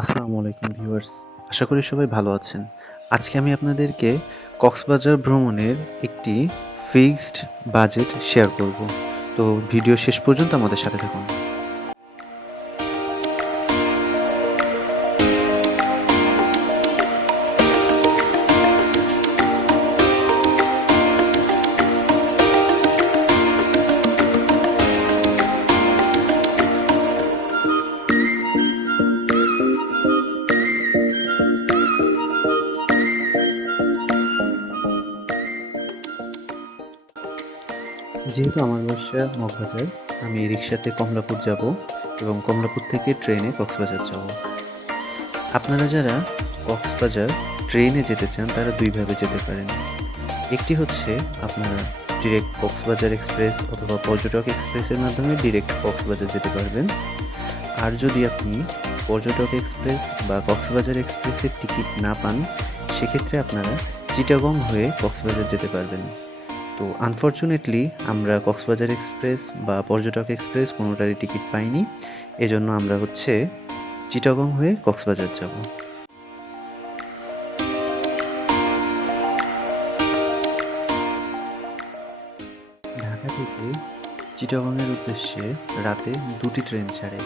আসসালামু আলাইকুম ভিউয়ার্স, আশা করি সবাই ভালো আছেন। আজকে আমি আপনাদেরকে কক্সবাজার ভ্রমণের একটি ফিক্সড বাজেট শেয়ার করব। তো ভিডিও শেষ পর্যন্ত আমাদের সাথে থাকুন। যেহেতু আমার বাসা মগবাজার আমি রিক্সাতে কমলাপুর যাব এবং কমলাপুর থেকে ট্রেনে কক্সবাজার যাব। আপনারা যারা কক্সবাজার ট্রেনে যেতে চান, তারা দুইভাবে যেতে পারেন। একটি হচ্ছে আপনারা ডিরেক্ট কক্সবাজার এক্সপ্রেস অথবা পর্যটক এক্সপ্রেসের মাধ্যমে ডিরেক্ট কক্সবাজার যেতে পারবেন। আর যদি আপনি পর্যটক এক্সপ্রেস বা কক্সবাজার এক্সপ্রেসের টিকিট না পান, সেক্ষেত্রে আপনারা চিটাগং হয়ে কক্সবাজার যেতে পারবেন। তো আনফর্চুনেটলি আমরা কক্সবাজার এক্সপ্রেস বা পর্যটক এক্সপ্রেস কোনোটারই টিকিট পাইনি। এজন্য আমরা হচ্ছে চিটাগং হয়ে কক্সবাজার যাব। ঢাকা থেকে চিটাগংয়ের উদ্দেশ্যে রাতে দুটি ট্রেন ছাড়ে।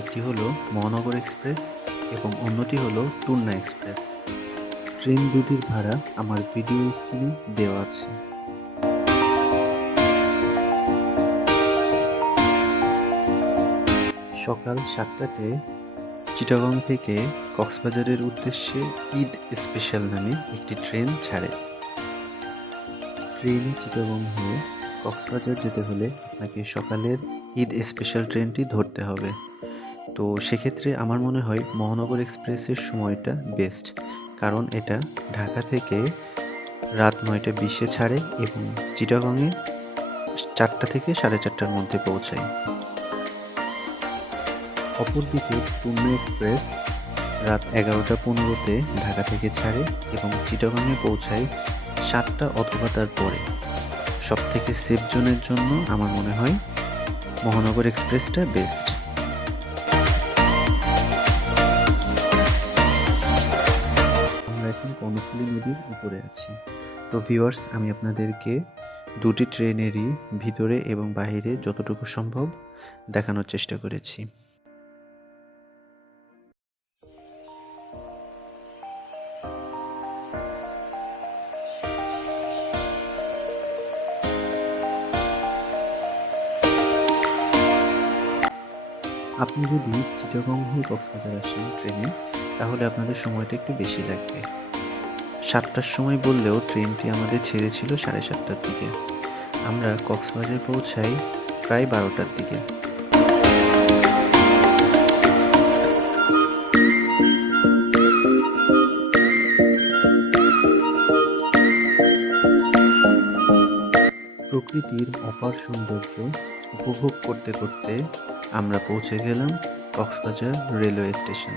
একটি হলো মহানগর এক্সপ্রেস এবং অন্যটি হলো টুন্না এক্সপ্রেস। ট্রেন দুটির ভাড়া আমার ভিডিও স্ক্রিনে দেওয়া আছে। সকাল সাতটাতে চিটাগং থেকে কক্সবাজারের উদ্দেশ্যে ঈদ স্পেশাল নামে একটি ট্রেন ছাড়ে। ট্রেনে চিটাগং হয়ে কক্সবাজার যেতে হলে আপনাকে সকালের ঈদ স্পেশাল ট্রেনটি ধরতে হবে। তো সেক্ষেত্রে আমার মনে হয় মহানগর এক্সপ্রেসের সময়টা বেস্ট, কারণ এটা ঢাকা থেকে রাত নয়টা বিশে ছাড়ে এবং চিটাগংয়ে চারটা থেকে সাড়ে চারটার মধ্যে পৌঁছায়। অপরদিকে টুন্নু এক্সপ্রেস রাত এগারোটা পনেরোতে ঢাকা থেকে ছাড়ে এবং চিটাগাংয়ে পৌঁছায় সাতটা অথবা তার পরে। সব থেকে সেফ জোনের জন্য আমার মনে হয় মহানগর এক্সপ্রেসটা বেস্ট আমরা এখন কর্ণফুলী নদীর উপরে আছি। তো ভিউয়ার্স আমি আপনাদেরকে দুটি ট্রেনেরই ভিতরে এবং বাইরে যতটুকু সম্ভব দেখানোর চেষ্টা করেছি। আপনি যদি চিটাগং হয়ে কক্সবাজার আসেন ট্রেনে, তাহলে আপনাদের সময়টা একটু বেশি লাগবে। সাতটার সময় বললেও ট্রেনটি আমাদের ছেড়েছিল সাড়ে সাতটার দিকে। আমরা কক্সবাজার পৌঁছাই প্রায় বারোটার দিকে। প্রকৃতির অপার সৌন্দর্য উপভোগ করতে করতে আমরা পৌঁছে গেলাম কক্সবাজার রেলওয়ে স্টেশন।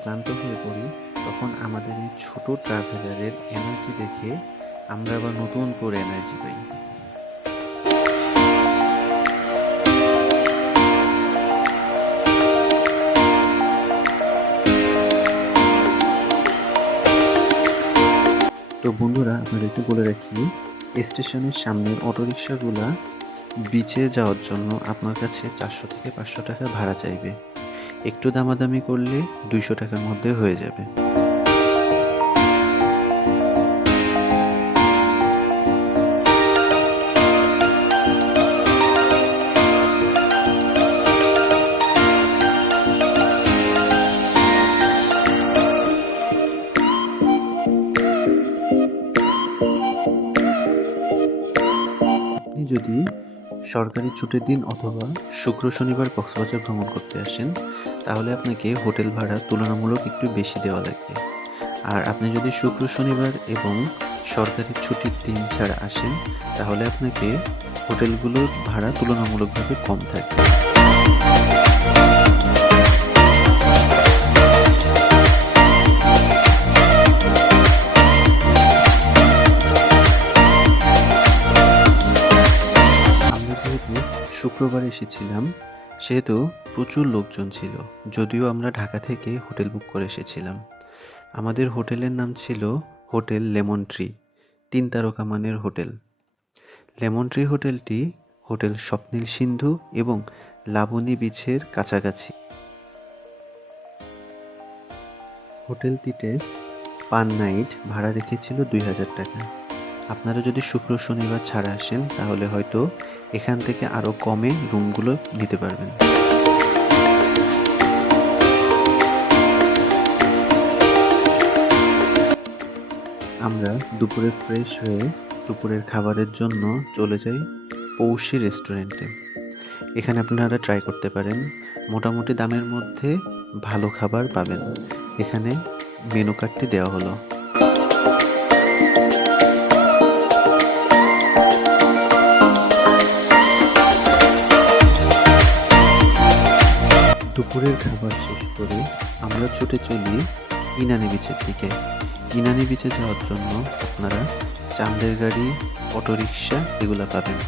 ক্লান্ত হয়ে পড়ি, তখন আমাদের এই ছোট ট্রাভেলারের এনার্জি দেখে আমরা আবার নতুন করে এনার্জি পাই। তো বন্ধুরা আপনাদের একটু বলে রাখি, স্টেশনের সামনের অটোরিকশাগুলা বিচে যাওয়ার জন্য আপনার কাছে চারশো থেকে পাঁচশো টাকা ভাড়া চাইবে। একটু দামাদামি করলে দুইশো টাকার মধ্যে হয়ে যাবে। সরকারি ছুটির দিন অথবা শুক্র, শনিবার কক্সবাজার ভ্রমণ করতে আসেন, তাহলে আপনাকে হোটেল ভাড়া তুলনামূলক একটু বেশি দেওয়া লাগবে। আর আপনি যদি শুক্র, শনিবার এবং সরকারি ছুটির দিন ছাড়া আসেন, তাহলে আপনাকে হোটেলগুলোর ভাড়া তুলনামূলকভাবে কম থাকে শুক্রবার এসেছিলাম, সেহেতু প্রচুর লোকজন ছিল, যদিও আমরা ঢাকা থেকে হোটেল বুক করে এসেছিলাম। আমাদের হোটেলের নাম ছিল হোটেল লেমন ট্রি, তিন তারকা মানের হোটেল। লেমন ট্রি হোটেলটি হোটেল স্বপ্নীল সিন্ধু এবং লাবণী বিচের কাছাকাছি। হোটেলটিতে পার নাইট ভাড়া রেখেছিল দুই হাজার টাকা। আপনারা যদি শুক্র, শনিবার ছাড়া আসেন, তাহলে হয়তো এখান থেকে আরও কমে রুমগুলো নিতে পারবেন। আমরা দুপুরে ফ্রেশ হয়ে দুপুরের খাবারের জন্য চলে যাই পৌষি রেস্টুরেন্টে। এখানে আপনারা ট্রাই করতে পারেন। মোটামুটি দামের মধ্যে ভালো খাবার পাবেন। এখানে মেনু কার্ডটি দেওয়া হলো। দুপুরের খাবার শেষ করে আমরা ছুটে চলি ইনানি বিচের দিকে। ইনানি বিচে যাওয়ার জন্য আপনারা চান্দের গাড়ি, অটোরিকশা এগুলো পাবেন।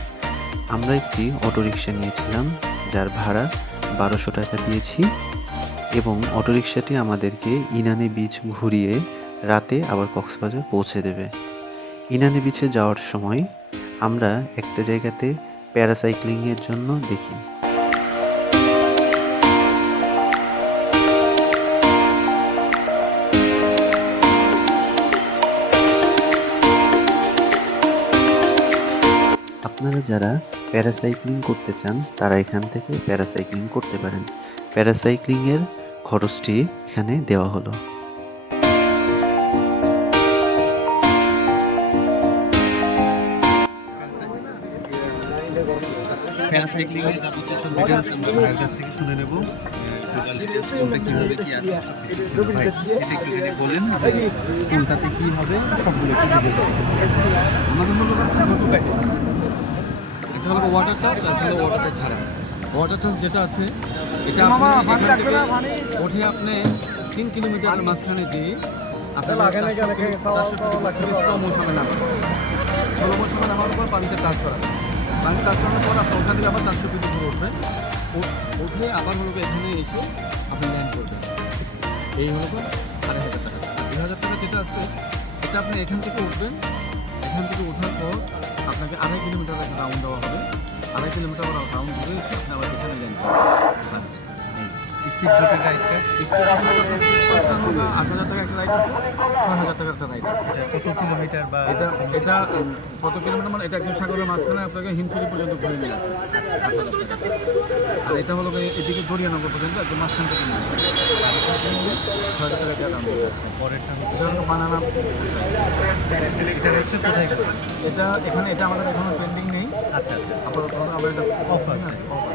আমরা একটি অটোরিকশা নিয়েছিলাম, যার ভাড়া বারোশো টাকা দিয়েছি এবং অটোরিকশাটি আমাদেরকে ইনানি বিচ ঘুরিয়ে রাতে আবার কক্সবাজার পৌঁছে দেবে। ইনানি বিচে যাওয়ার সময় আমরা একটা জায়গাতে প্যারাসাইক্লিংয়ের জন্য দেখি। যারা প্যারাসাইক্লিং করতে চান, তারা এখান থেকে প্যারাসাইক্লিং করতে পারেন। প্যারাসাইক্লিংয়ের খরচটি এখানে দেওয়া হলো। কি এটা একটু কি হবে, সবগুলো একটু প্যাকেজ একটা হলো ওয়াটার টাচ আর হলো ওয়াটার টাচ ছাড়া। ওয়াটার টাচ যেটা আছে এটা আপনি থেকে উঠে আপনি তিন কিলোমিটার মাঝখানে দিয়ে আপনার চারশো ফিট স্লো মোশনে নামবেন। স্লো মোশনে নামার পর পানিতে টাচ করাবেন। পানিতে টাচ করানোর পর আপনি ওখান থেকে আবার চারশো ফিট উপরে উঠবেন। উঠে আবার হলো এখানে এসে আপনি ল্যান্ড করবেন। এই হলো আড়াই হাজার টাকা। দুই হাজার টাকা যেটা আছে এটা আপনি এখান থেকে উঠবেন। এখান থেকে ওঠার পর আপনাকে আড়াই কিলোমিটার একটা রাউন্ড দেওয়া হবে। আড়াই কিলোমিটার রাউন্ড দিয়ে আপনি আবার এখানে ল্যান্ড করবেন স্পিড বোটের রাইডটা আট হাজার আছে ছয় হাজার টাকার একটা আছে। এটা কত কিলোমিটার বা এটা এটা কত কিলোমিটার মানে এটা একদম সাগরের মাঝখানে আপনাকে হিমচুরি পর্যন্ত ঘুরে নিয়ে যাচ্ছে। আট হাজার টাকা আর এটা হলো এদিকে দরিয়ানগর পর্যন্ত একদম মাঝখান থেকে নিয়ে ছয় হাজার টাকা একটা দাম পরেরটা হচ্ছে এটা বানানা। এটা হচ্ছে কোথায় এটা এখানে এটা আমাদের এখনও পেন্ডিং নেই। আচ্ছা আচ্ছা। আপাতত আমরা এটা অফ আছে।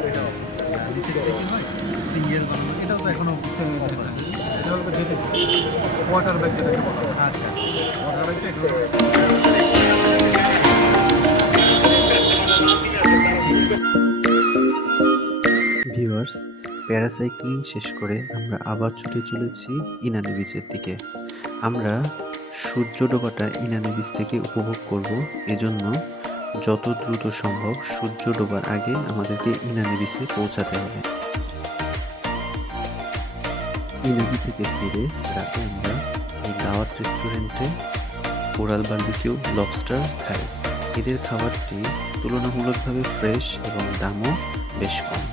এটা প্যারাসাইক্লিং শেষ করে আমরা আবার ছুটে চলেছি ইনানি বিচের দিকে। আমরা সূর্য ডোবাটা ইনানি বিচ থেকে উপভোগ করব, এজন্য যত দ্রুত সম্ভব সূর্য ডোবার আগে আমাদেরকে ইনানি বিচে পৌঁছাতে হবে। ইনানি থেকে ফিরে রাতে আমরা এই দাওয়াত রেস্টুরেন্টে কোরাল বার্বিকিউ লবস্টার খাই। এদের খাবারটি তুলনামূলকভাবে ফ্রেশ এবং দামও বেশ কম।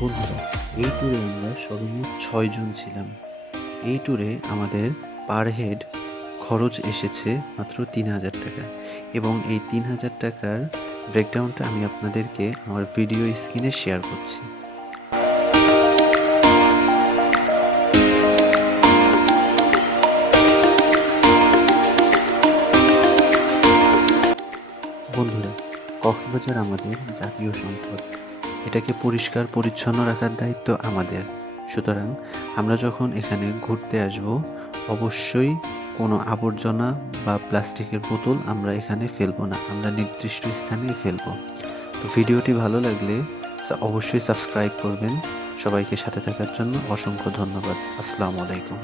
বন্ধুরা, এই ট্যুরে আমরা সর্বমোট ছয় জন ছিলাম। এই ট্যুরে আমাদের পার হেড খরচ এসেছে মাত্র তিন হাজার টাকা। এবং এই তিন হাজার টাকার ব্রেকডাউনটা আমি আপনাদেরকে আমার ভিডিও স্ক্রিনে শেয়ার করছি। বন্ধুরা, কক্সবাজার আমাদের জাতীয় সম্পদ। এটাকে পরিষ্কার, পরিচ্ছন্ন রাখার দায়িত্ব আমাদের। সুতরাং আমরা যখন এখানে ঘুরতে আসব, অবশ্যই কোনো আবর্জনা বা প্লাস্টিকের বোতল আমরা এখানে ফেলব না, আমরা নির্দিষ্ট স্থানেই ফেলব। তো ভিডিওটি ভালো লাগলে অবশ্যই সাবস্ক্রাইব করবেন। সবাইকে সাথে থাকার জন্য অসংখ্য ধন্যবাদ। আসসালামু আলাইকুম।